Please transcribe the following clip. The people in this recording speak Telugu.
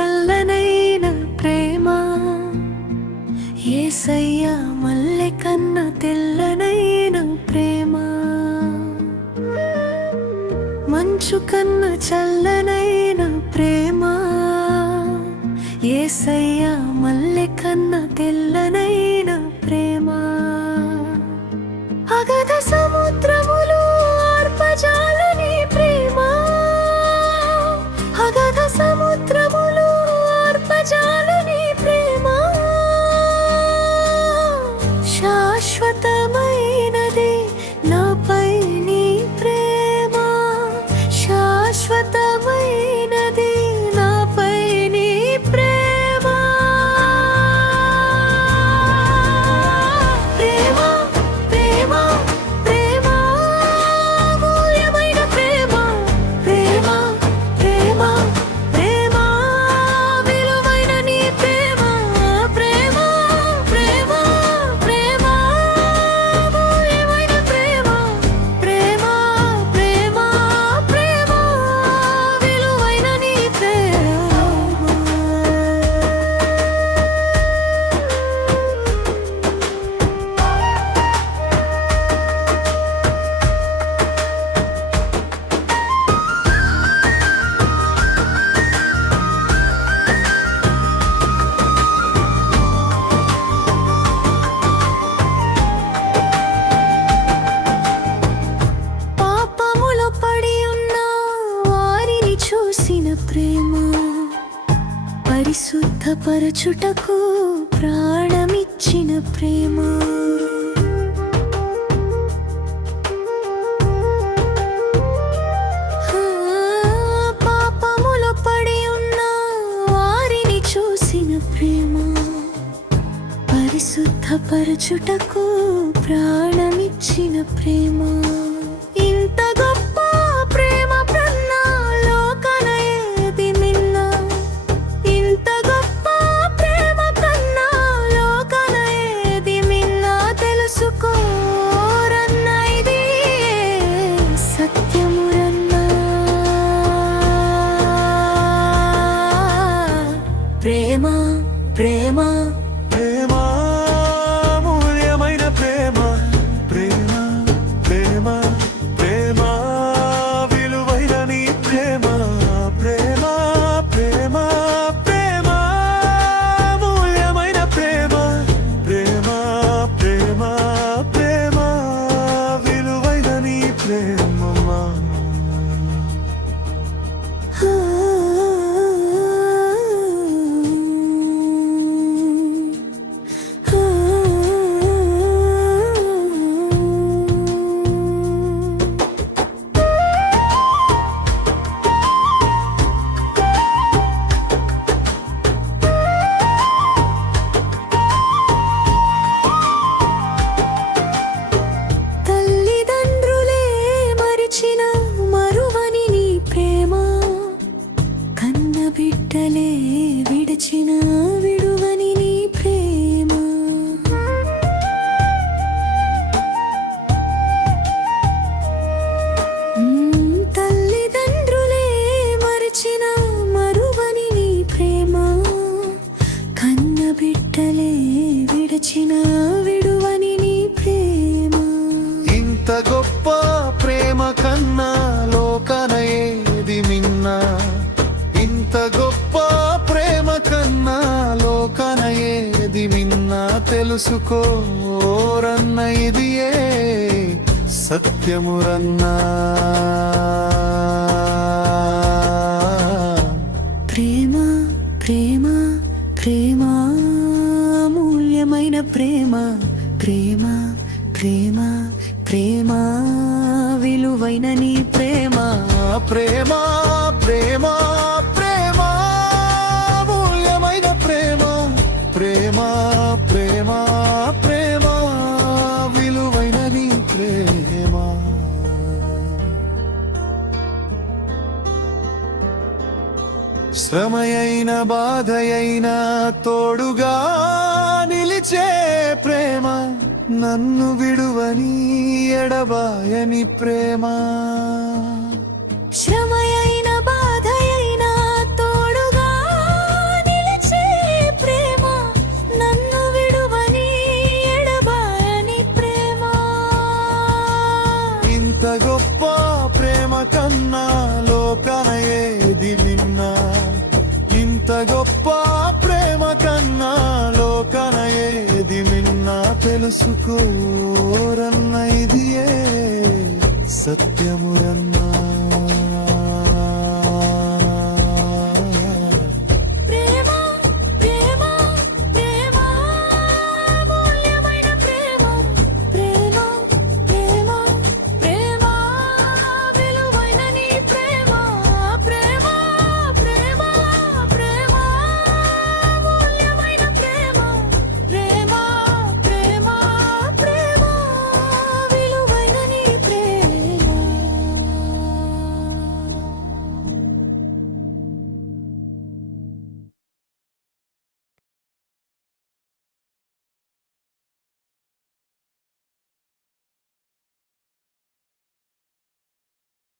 చల్లనైన ప్రేమ యేసయ్యా మల్లె కన్న తెల్లనైన ప్రేమ మంచు కన్న చల్లనైన ప్రేమ యేసయ్యా మల్లె కన్న తెల్లనైన ప్రేమ అగాధ సముద్రములు ఆర్పజాలని ప్రేమ అగాధ సముద్రములు ఆర్పజాలని ప్రేమ శాశ్వతమైనది నాపై నీ ప్రేమ శాశ్వతమైనది నాపై నీ ప్రేమ ప్రేమ ప్రేమ ప్రేమ మూల్యమైన ప్రేమ ప్రేమ ప్రేమ ప్రేమ విలువైన నీ ప్రేమ ప్రేమ ప్రేమ ప్రేమ మూల్యమైన ప్రేమ ప్రేమ ప్రేమ ప్రేమ విలువైన నీ ప్రేమ పాపములో పడి ఉన్న వారిని చూసిన ప్రేమ పరిశుద్ధపరచుటకు ప్రాణమిచ్చిన ప్రేమ పాపములో పడి ఉన్న వారిని చూసిన ప్రేమ పరిశుద్ధపరచుటకు ప్రాణమిచ్చిన ప్రేమ ఇంత గొప్ప ప్రేమ కన్నా లోకన ఏది మిన్న ఇంత గొప్ప ప్రేమ కన్నా లోకన ఏది మిన్న తెలుసుకోరన్న ఇది సత్యమురన్నా ప్రేమ ప్రేమ ప్రేమ మూల్యమైన ప్రేమ ప్రేమ ప్రేమ ప్రేమ విలువైన నీ ప్రేమ ప్రేమ ప్రేమ ప్రేమ మూల్యమైన ప్రేమ ప్రేమ ప్రేమ ప్రేమ విలువైన నీ ప్రేమ తల్లిదండ్రులే మరిచిన మరువని నీ ప్రేమ కన్న బిడ్డలే విడిచిన విడువని నీ ప్రేమ తల్లిదండ్రులే మరిచిన మరువని నీ ప్రేమ కన్న బిడ్డలే విడిచిన విడువని నీ ప్రేమ ఇంత గొప్ప ప్రేమ కన్నా లోకన ఏది మిన్న ఇంత గొప్ప ప్రేమ కన్నా లోకన ఏది మిన్న తెలుసుకోరన్న ఇది ఏ సత్యమురన్నా ప్రేమ ప్రేమ ప్రేమ మూల్యమైన ప్రేమ ప్రేమ ప్రేమ ప్రేమ విలువైన నీ ప్రేమ ప్రేమ ప్రేమ ప్రేమ మూల్యమైన ప్రేమ ప్రేమ ప్రేమ ప్రేమ విలువైన నీ ప్రేమ శ్రమయైన బాధయైన తోడుగా నిలిచే ప్రేమ నన్ను విడువని ఎడబాయని ప్రేమ శ్రమయైన బాధయైన తోడుగా గొప్ప ప్రేమ కన్నా లోకన ఏది మిన్నా తెలుసుకోరన్న ఇదియే సత్యమురన్నా